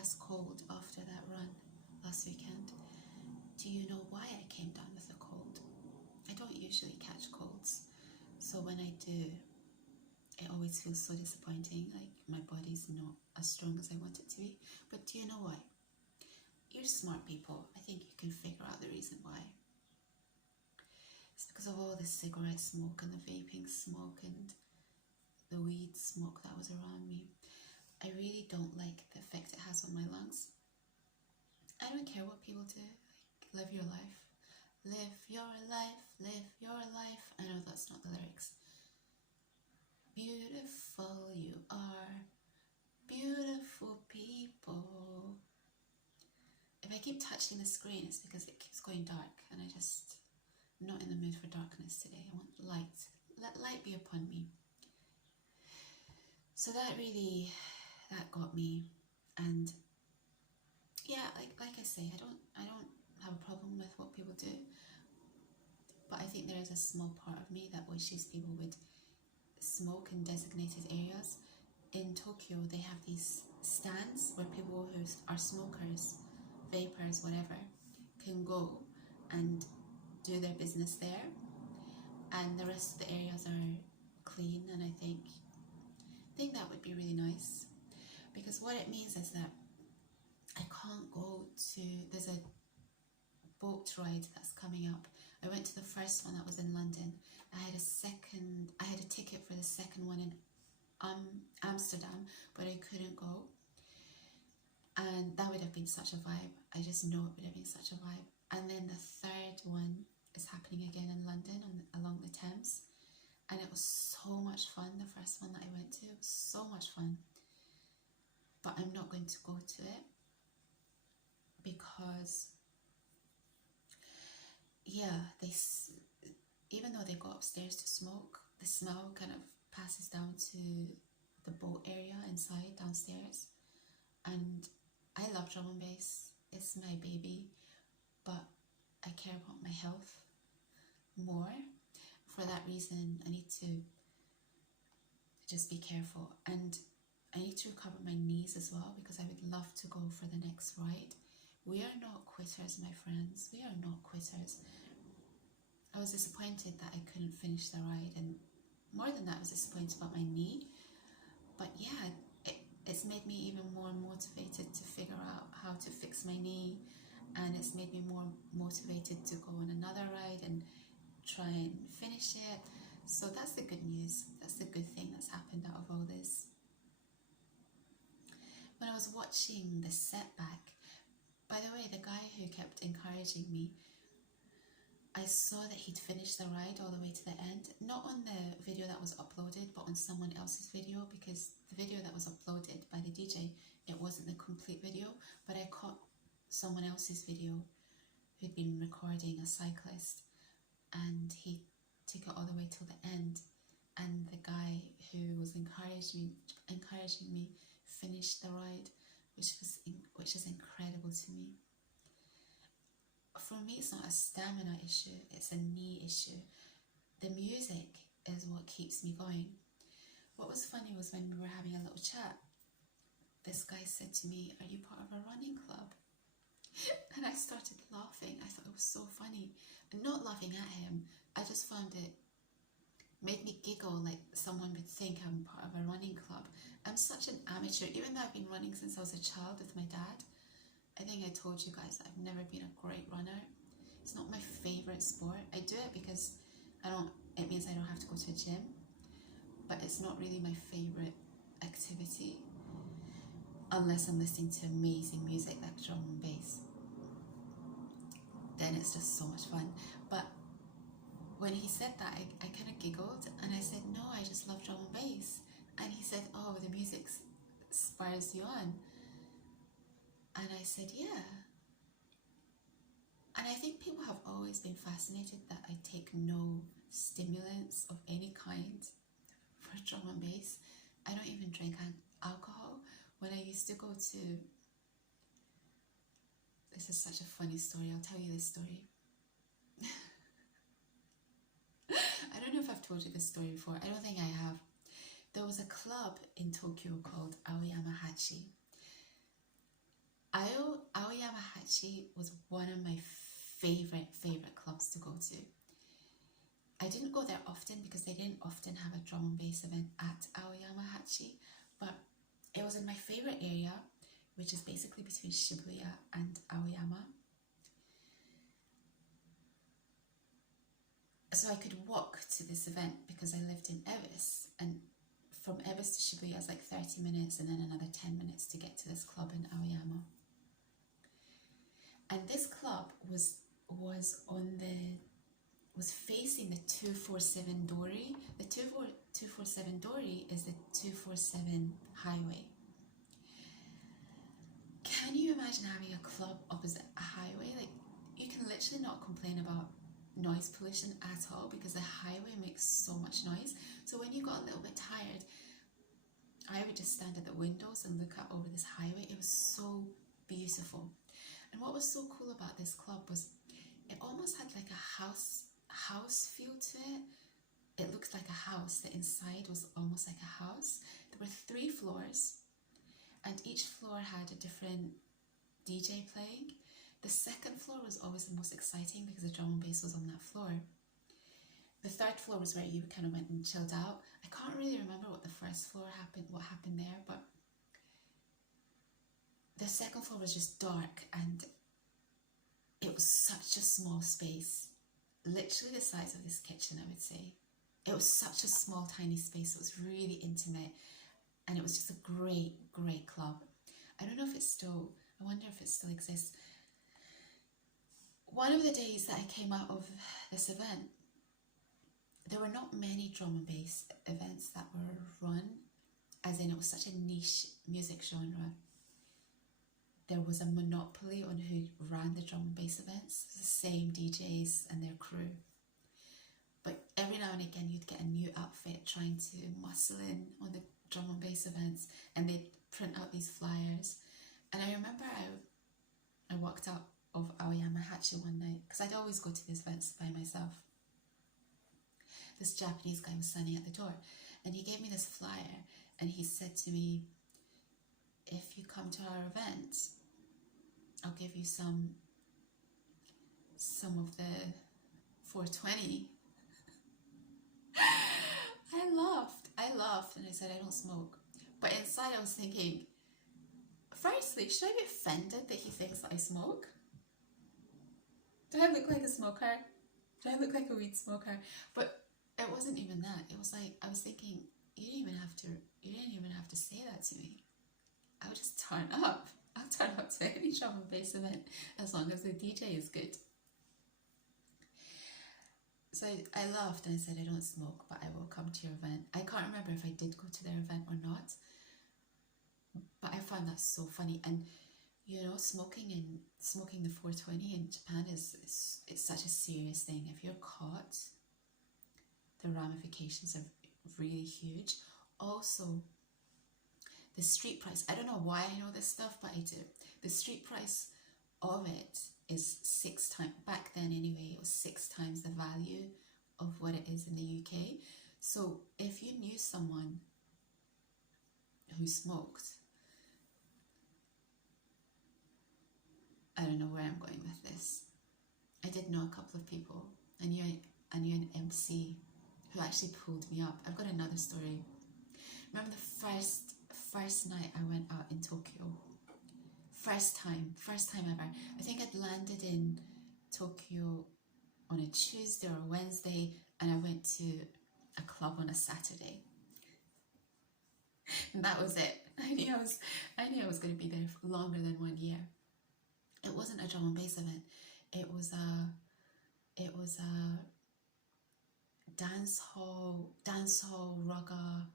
last cold after that run last weekend. Do you know why I came down with a cold? I don't usually catch colds, so when I do, it always feels so disappointing, like my body's not as strong as I want it to be. But do you know why? You're smart people. I think you can figure out the reason why. It's because of all the cigarette smoke and the vaping smoke and the weed smoke that was around me. I really don't like the effect it has on my lungs. I don't care what people do. Like, live your life. Live your life, live your life. I know that's not the lyrics. Beautiful you are, beautiful people. If I keep touching the screen, it's because it keeps going dark and I'm not in the mood for darkness today. I want light. Let light be upon me. So that got me. And yeah, like I say, I don't have a problem with what people do, but I think there is a small part of me that wishes people would smoke in designated areas. In Tokyo, they have these stands where people who are smokers, vapors, whatever, can go and do their business there, and the rest of the areas are clean. And I think that would be really nice, because what it means is that I can't go to, there's a boat ride that's coming up. I went to the first one that was in London. I had a ticket for the second one in Amsterdam, but I couldn't go. And that would have been such a vibe. I just know it would have been such a vibe. And then the third one is happening again in London along the Thames. And it was so much fun, the first one that I went to. It was so much fun. But I'm not going to go to it because, yeah, even though they go upstairs to smoke, the smell kind of passes down to the boat area inside, downstairs. And I love drum and bass. It's my baby, but I care about my health more. For that reason, I need to just be careful. And I need to recover my knees as well, because I would love to go for the next ride. We are not quitters, my friends. We are not quitters. I was disappointed that I couldn't finish the ride, and more than that, I was disappointed about my knee. But yeah, it's made me even more motivated to figure out how to fix my knee, and it's made me more motivated to go on another ride and try and finish it. So that's the good news. That's the good thing that's happened out of all this. When I was watching the setback, by the way, the guy who kept encouraging me, I saw that he'd finished the ride all the way to the end, not on the video that was uploaded, but on someone else's video, because the video that was uploaded by the DJ, it wasn't the complete video, but I caught someone else's video who'd been recording a cyclist, and he took it all the way till the end, and the guy who was encouraging me finished the ride, which is incredible to me. For me, it's not a stamina issue, it's a knee issue. The music is what keeps me going. What was funny was when we were having a little chat, this guy said to me, "Are you part of a running club?" And I started laughing. I thought it was so funny. And not laughing at him, I just found it made me giggle, like someone would think I'm part of a running club. I'm such an amateur, even though I've been running since I was a child with my dad. I think I told you guys that I've never been a great runner. It's not my favourite sport. I do it because it means I don't have to go to a gym, but it's not really my favourite activity unless I'm listening to amazing music like drum and bass. Then it's just so much fun. But when he said that, I kind of giggled, and I said, "No, I just love drum and bass." And he said, "Oh, the music spurs you on." And I said, "Yeah." And I think people have always been fascinated that I take no stimulants of any kind for drum and bass. I don't even drink alcohol. When I used to go to, this is such a funny story, I'll tell you this story. I don't know if I've told you this story before. I don't think I have. There was a club in Tokyo called Aoyama Hachi. Aoyama Hachi was one of my favorite clubs to go to. I didn't go there often because they didn't often have a drum and bass event at Aoyama Hachi, but it was in my favorite area, which is basically between Shibuya and Aoyama. So I could walk to this event because I lived in Evis, and from Evis to Shibuya is like 30 minutes and then another 10 minutes to get to this club in Aoyama. And this club was facing the 247 Dori. The 247 Dori is the 247 highway. Can you imagine having a club opposite a highway? Like, you can literally not complain about noise pollution at all because the highway makes so much noise. So when you got a little bit tired, I would just stand at the windows and look out over this highway. It was so beautiful. And what was so cool about this club was it almost had like a house feel to it. It looked like a house. The inside was almost like a house. There were 3 floors, and each floor had a different DJ playing. The second floor was always the most exciting because the drum and bass was on that floor. The third floor was where you kind of went and chilled out. I can't really remember what the first floor what happened there, but the second floor was just dark, and it was such a small space, literally the size of this kitchen, I would say. It was such a small, tiny space. It was really intimate, and it was just a great club. I don't know if I wonder if it still exists. One of the days that I came out of this event, there were not many drum and bass events that were run, as in it was such a niche music genre. There was a monopoly on who ran the drum and bass events, the same DJs and their crew. But every now and again you'd get a new outfit trying to muscle in on the drum and bass events, and they'd print out these flyers. And I remember I walked out of Aoyama Hachi one night, because I'd always go to these events by myself. This Japanese guy was standing at the door, and he gave me this flyer, and he said to me, if you come to our event, I'll give you some of the 420. I laughed and I said, I don't smoke. But inside I was thinking, firstly, should I be offended that he thinks that I smoke? Do I look like a smoker? Do I look like a weed smoker? But it wasn't even that. It was like, I was thinking, you didn't even have to say that to me. I would just turn up. I'll turn up to any drum and bass event as long as the DJ is good. So I laughed and I said, I don't smoke, but I will come to your event. I can't remember if I did go to their event or not, but I found that so funny. And you know, smoking the 420 in Japan it's such a serious thing. If you're caught, the ramifications are really huge. Also, the street price, I don't know why I know this stuff, but I do. The street price of it is 6 times, back then anyway, it was 6 times the value of what it is in the UK. So if you knew someone who smoked, I don't know where I'm going with this. I did know a couple of people. I knew an MC who actually pulled me up. I've got another story. Remember the first night I went out in Tokyo? First time ever. I think I'd landed in Tokyo on a Tuesday or a Wednesday, and I went to a club on a Saturday. And that was it. I knew I was going to be there for longer than 1 year. It wasn't a drum and bass event. It was a dance hall, raga,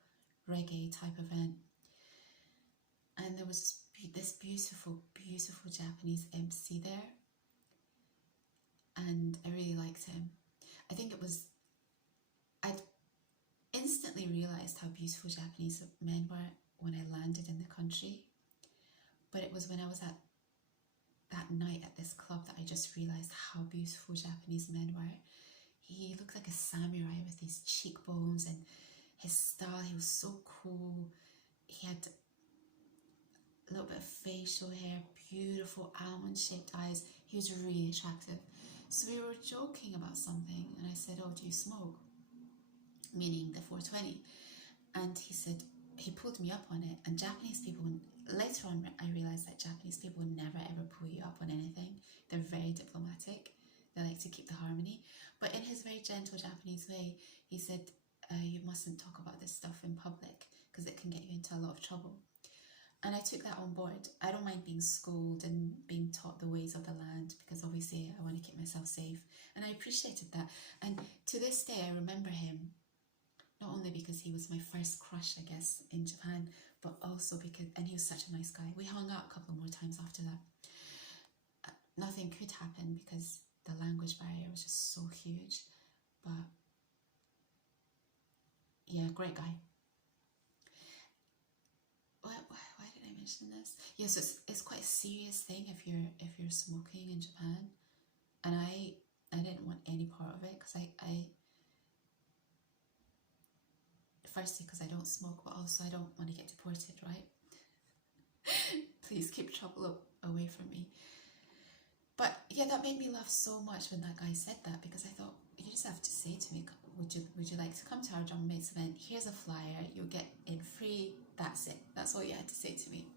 reggae type event. And there was this beautiful Japanese MC there, and I really liked him. I think I'd instantly realised how beautiful Japanese men were when I landed in the country, but it was when I was at that night at this club that I just realised how beautiful Japanese men were. He looked like a samurai with these cheekbones, and his style, he was so cool. He had a little bit of facial hair, beautiful almond-shaped eyes. He was really attractive. So we were joking about something, and I said, "Oh, do you smoke?" Meaning the 420. And he pulled me up on it. And Japanese people, later on I realized that Japanese people never ever pull you up on anything. They're very diplomatic. They like to keep the harmony. But in his very gentle Japanese way, he said, "You mustn't talk about this stuff in public because it can get you into a lot of trouble." And I took that on board. I don't mind being schooled and being taught the ways of the land, because obviously I want to keep myself safe. And I appreciated that. And to this day, I remember him, not only because he was my first crush, I guess, in Japan, but also because, and he was such a nice guy. We hung out a couple more times after that. Nothing could happen because the language barrier was just so huge. But yeah, great guy. Why did I mention this? Yes, it's quite a serious thing if you're smoking in Japan, and I didn't want any part of it, because I firstly because I don't smoke, but also I don't want to get deported, right? Please keep trouble away from me. But yeah, that made me laugh so much when that guy said that, because I thought, you just have to say to me, would you like to come to our drum and bass event? Here's a flyer, you'll get in free, that's it. That's all you had to say to me.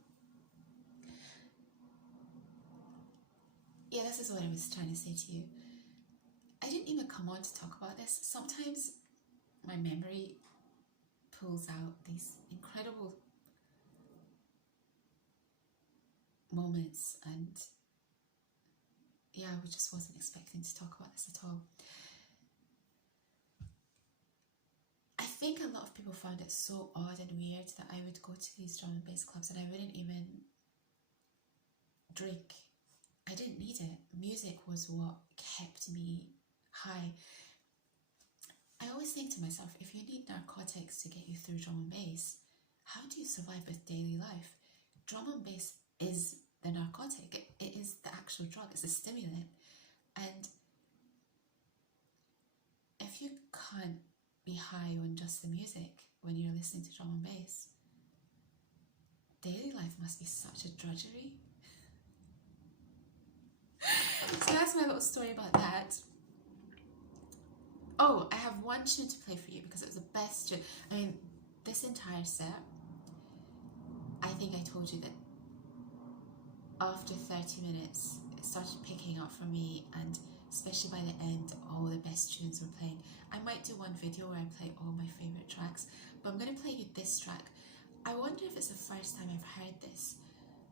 Yeah, this is what I was trying to say to you. I didn't even come on to talk about this. Sometimes my memory pulls out these incredible moments, and yeah, I just wasn't expecting to talk about this at all. I think a lot of people found it so odd and weird that I would go to these drum and bass clubs and I wouldn't even drink. I didn't need it. Music was what kept me high. I always think to myself, if you need narcotics to get you through drum and bass, how do you survive with daily life? Drum and bass is the narcotic. It is the actual drug. It's a stimulant. And if you can't be high on just the music when you're listening to drum and bass, daily life must be such a drudgery. So that's my little story about that. Oh, I have one tune to play for you because it was the best tune. I mean, this entire set, I think I told you that after 30 minutes, it started picking up for me, and especially by the end, all the best tunes were playing. I might do one video where I play all my favourite tracks, but I'm going to play you this track. I wonder if it's the first time I've heard this.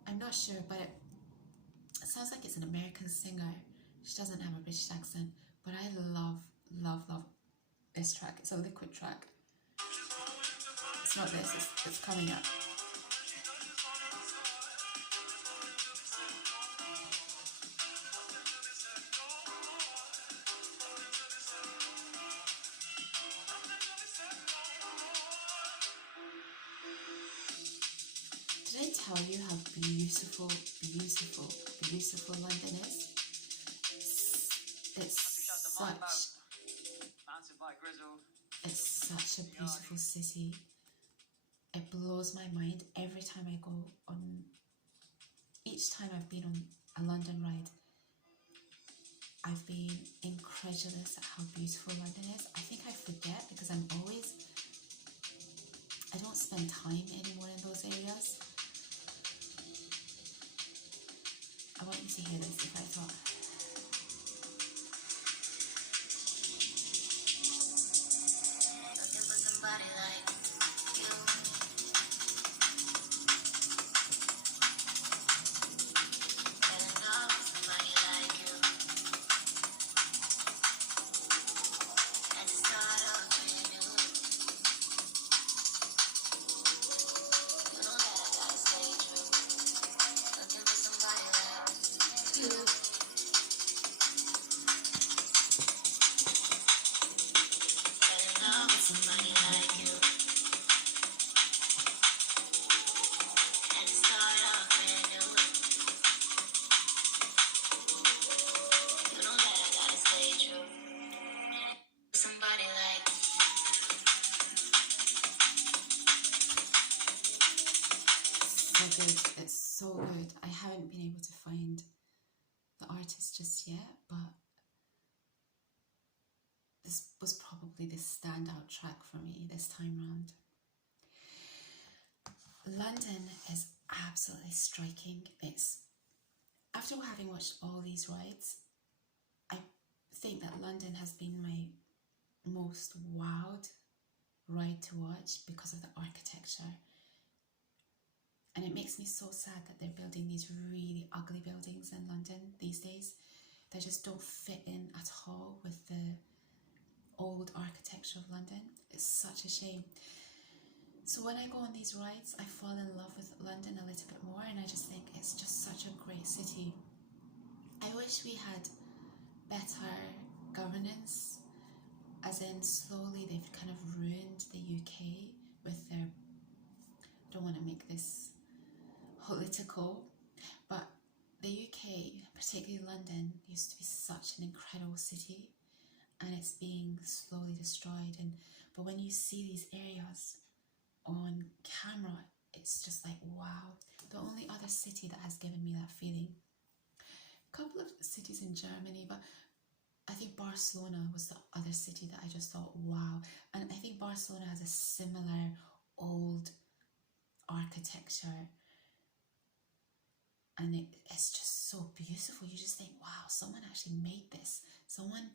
I'm not sure, but it sounds like it's an American singer. She doesn't have a British accent, but I love this track. It's a Liquid track. It's not this, it's coming up. Did I tell you how beautiful London is? It's such a beautiful city. It blows my mind every time I go on. Each time I've been on a London ride, I've been incredulous at how beautiful London is. I think I forget because I don't spend time anymore in those areas. I want you to hear this if I talk. Looking for somebody like you. And in love with somebody like you. And to start off brand new. You know that I gotta stay true. Looking for somebody like you. Somebody like you, and start off brand new. You know that I gotta stay true. Somebody like so good. It's so good. I haven't been able to find the artist just yet, but this was probably the standout track for me this time round. London is absolutely striking. It's, after having watched all these rides, I think that London has been my most wowed ride to watch because of the architecture. And it makes me so sad that they're building these really ugly buildings in London these days. They just don't fit in at all with the old architecture of London. It's such a shame. So when I go on these rides, I fall in love with London a little bit more, and I just think it's just such a great city. I wish we had better governance, as in slowly they've kind of ruined the UK with their, don't want to make this political, but the UK, particularly London, used to be such an incredible city, and it's being slowly destroyed. But when you see these areas on camera, it's just like, wow. The only other city that has given me that feeling, a couple of cities in Germany, but I think Barcelona was the other city that I just thought, wow. And I think Barcelona has a similar old architecture, and it's just so beautiful. You just think, wow, someone actually made this. Someone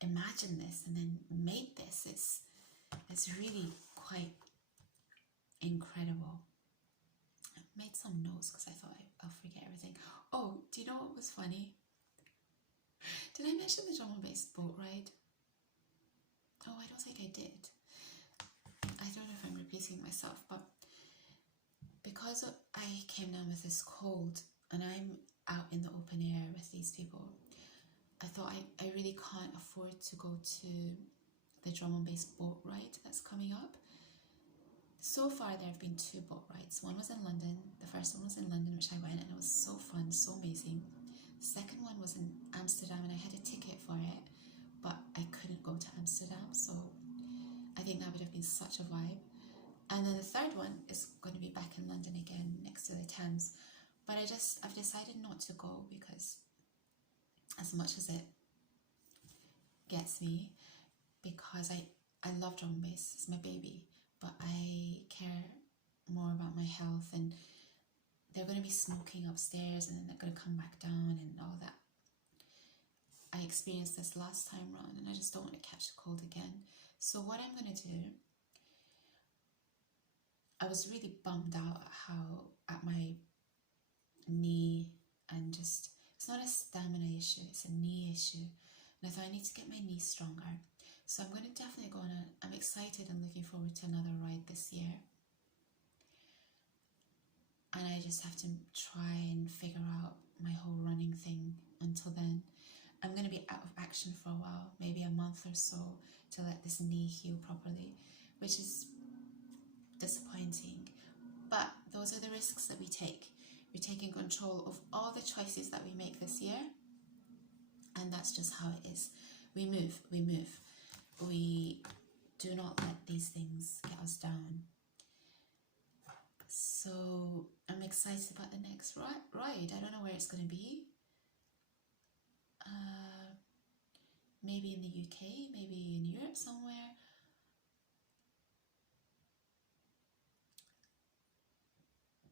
imagined this and then made this. It's really quite incredible. I made some notes because I thought I'll forget everything. Oh, do you know what was funny? Did I mention the drum and bass boat ride? Oh, I don't think I did. I don't know if I'm repeating myself, but because I came down with this cold and I'm out in the open air with these people, I thought I really can't afford to go to the drum and bass boat ride that's coming up. So far there have been 2 boat rides. One was in London. The first one was in London, which I went, and it was so fun, so amazing. The second one was in Amsterdam, and I had a ticket for it, but I couldn't go to Amsterdam, so I think that would have been such a vibe. And then the third one is going to be back in London again, next to the Thames. But I've decided not to go because as much as it gets me, because I love drum and bass, it's my baby, but I care more about my health, and they're going to be smoking upstairs and then they're going to come back down and all that. I experienced this last time round and I just don't want to catch a cold again. So what I'm going to do, I was really bummed out at my knee, and just, it's not a stamina issue, it's a knee issue. And I thought I need to get my knee stronger. So I'm going to definitely go on I'm excited and looking forward to another ride this year. And I just have to try and figure out my whole running thing until then. I'm going to be out of action for a while, maybe a month or so, to let this knee heal properly, which is disappointing. But those are the risks that we take. We're taking control of all the choices that we make this year, and that's just how it is. We move. We do not let these things get us down. So I'm excited about the next ride. I don't know where it's going to be. Maybe in the UK, maybe in Europe somewhere.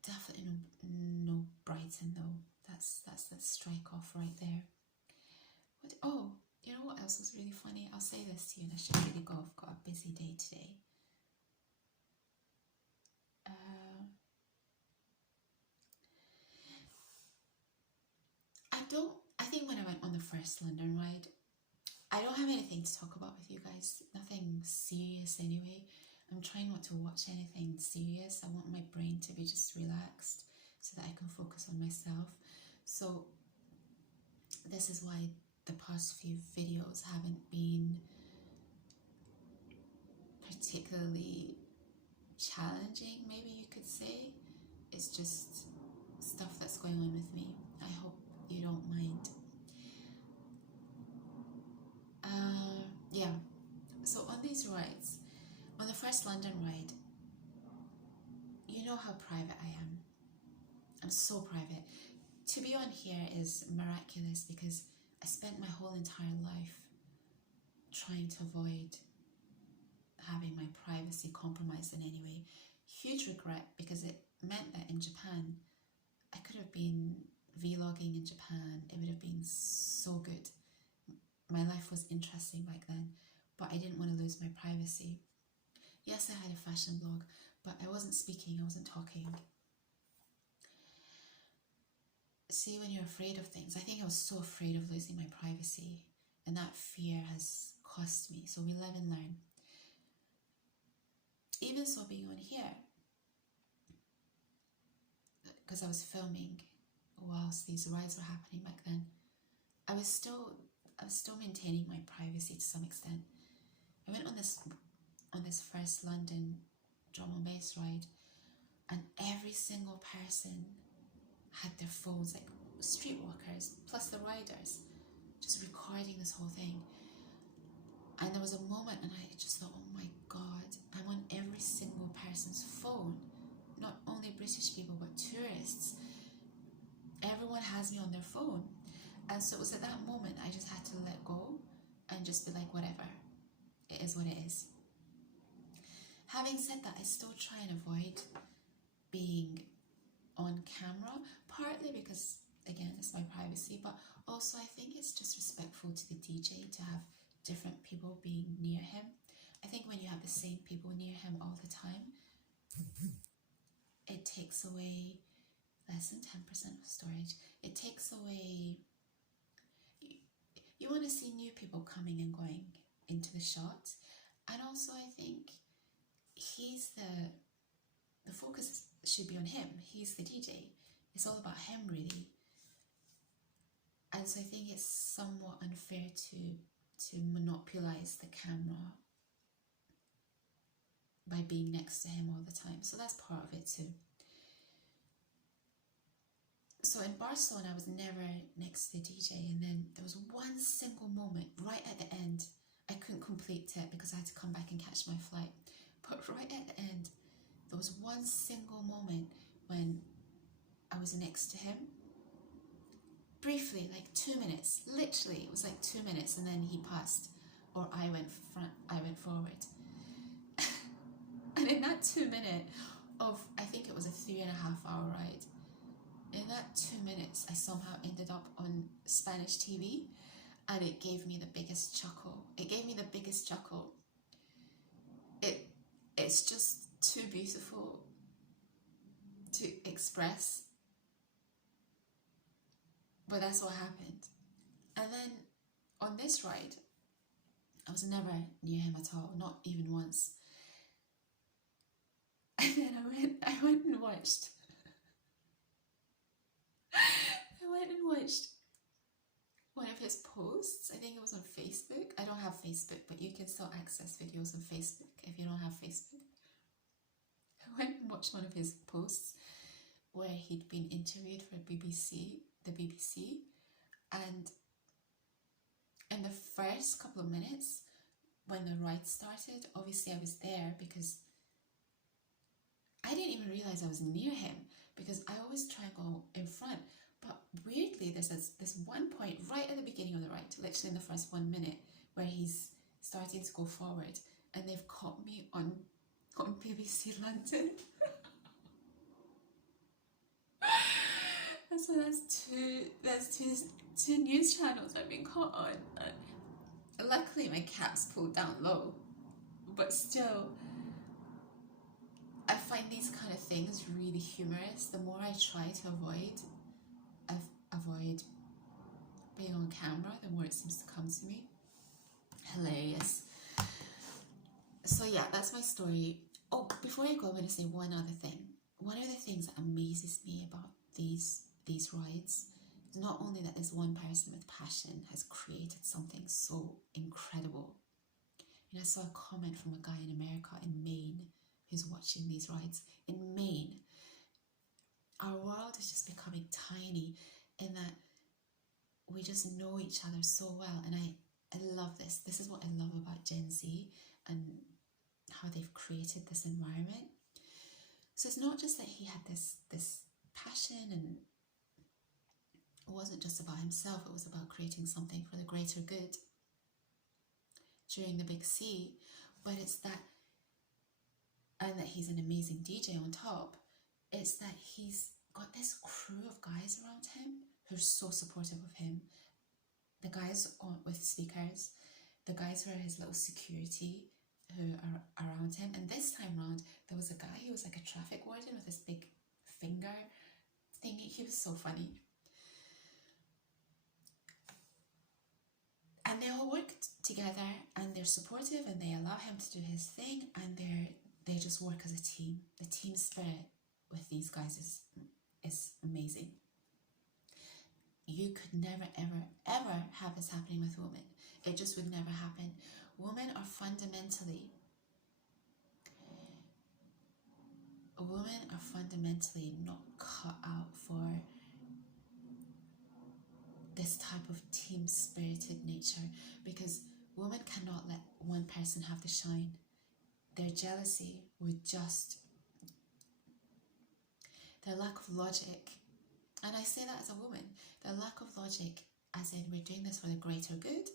Definitely no Brighton though. That's the strike off right there. Oh, you know what else was really funny? I'll say this to you, and I should really go. I've got a busy day today. I think when I went on the first London ride, I don't have anything to talk about with you guys. Nothing serious anyway. I'm trying not to watch anything serious. I want my brain to be just relaxed so that I can focus on myself. So this is why the past few videos haven't been particularly challenging, maybe you could say. It's just stuff that's going on with me. I hope you don't mind. Yeah, so on these rides, on the first London ride, you know how private I am. I'm so private. To be on here is miraculous because I spent my whole entire life trying to avoid having my privacy compromised in any way. Huge regret, because it meant that in Japan I could have been vlogging in Japan. It would have been so good. My life was interesting back then, but I didn't want to lose my privacy. Yes, I had a fashion blog, but I wasn't speaking, I wasn't talking. See, when you're afraid of things, I think I was so afraid of losing my privacy, and that fear has cost me. So we live and learn. Even so, being on here, because I was filming whilst these rides were happening back then, I was still maintaining my privacy to some extent. I went on this first London drum and bass ride, and every single person had their phones, like streetwalkers, plus the riders, just recording this whole thing. And there was a moment and I just thought, oh my God, I'm on every single person's phone. Not only British people, but tourists. Everyone has me on their phone. And so it was at that moment I just had to let go and just be like, whatever, it is what it is. Having said that, I still try and avoid being on camera, partly because, again, it's my privacy, but also I think it's just respectful to the DJ to have different people being near him. I think when you have the same people near him all the time, it takes away less than 10% of storage. It takes away, you want to see new people coming and going into the shot. And also I think he's the focus should be on him. He's the DJ. It's all about him, really. And so I think it's somewhat unfair to monopolize the camera by being next to him all the time. So that's part of it too. So in Barcelona, I was never next to the DJ, and then there was one single moment right at the end. I couldn't complete it because I had to come back and catch my flight. But right at the end, there was one single moment when I was next to him. Briefly, like 2 minutes. Literally, it was like 2 minutes, and then he passed, or I went forward. And in that 2 minutes of, I think it was a 3.5 hour ride, in that 2 minutes, I somehow ended up on Spanish TV, and it gave me the biggest chuckle. It gave me the biggest chuckle. It's just too beautiful to express, but that's what happened. And then on this ride, I was never near him at all, not even once. And then I went and watched. One of his posts. I think it was on Facebook. I don't have Facebook, but you can still access videos on Facebook if you don't have Facebook. I went and watched one of his posts where he'd been interviewed for the BBC, and in the first couple of minutes when the ride started, obviously I was there because I didn't even realize I was near him, because I always try and go in front. But weirdly, there's this one point right at the beginning of the ride, literally in the first 1 minute, where he's starting to go forward, and they've caught me on BBC London. And so that's two news channels I've been caught on. And luckily my cap's pulled down low, but still, I find these kind of things really humorous. The more I try to avoid being on camera, the more it seems to come to me. Hilarious. So yeah, that's my story. Oh, before I go, I'm going to say one other thing. One of the things that amazes me about these rides is not only that this one person with passion has created something so incredible. You know, I saw a comment from a guy in America, in Maine, who's watching these rides. In Maine, our world is just becoming tiny in that we just know each other so well. And I love this. This is what I love about Gen Z and how they've created this environment. So it's not just that he had this passion passion, and it wasn't just about himself, it was about creating something for the greater good during the big C. But it's that, and that he's an amazing DJ on top, it's that he's got this crew of guys around him who are so supportive of him. The guys with speakers, the guys who are his little security who are around him. And this time round, there was a guy who was like a traffic warden with this big finger thingy. He was so funny. And they all work together, and they're supportive, and they allow him to do his thing, and they just work as a team. The team spirit with these guys is amazing. You could never, ever, ever have this happening with women. It just would never happen. Women are fundamentally not cut out for this type of team-spirited nature, because women cannot let one person have the shine. Their jealousy would just, their lack of logic, and I say that as a woman, their lack of logic, as in we're doing this for the greater good.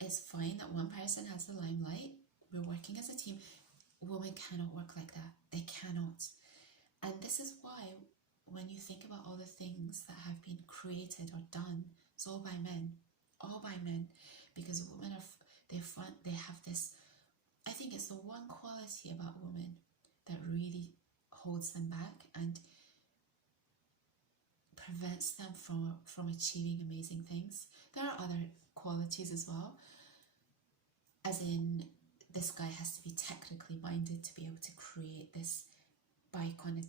It's fine that one person has the limelight, we're working as a team. Women cannot work like that. They cannot. And this is why when you think about all the things that have been created or done, it's all by men, because women they have this, I think it's the one quality about women that really holds them back and prevents them from achieving amazing things. There are other qualities as well, as in this guy has to be technically minded to be able to create this bike on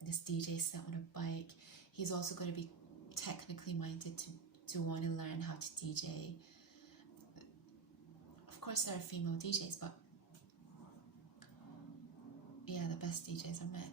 this DJ set on a bike. He's also got to be technically minded to want to learn how to DJ. Of course there are female DJs, but yeah, the best DJs are men.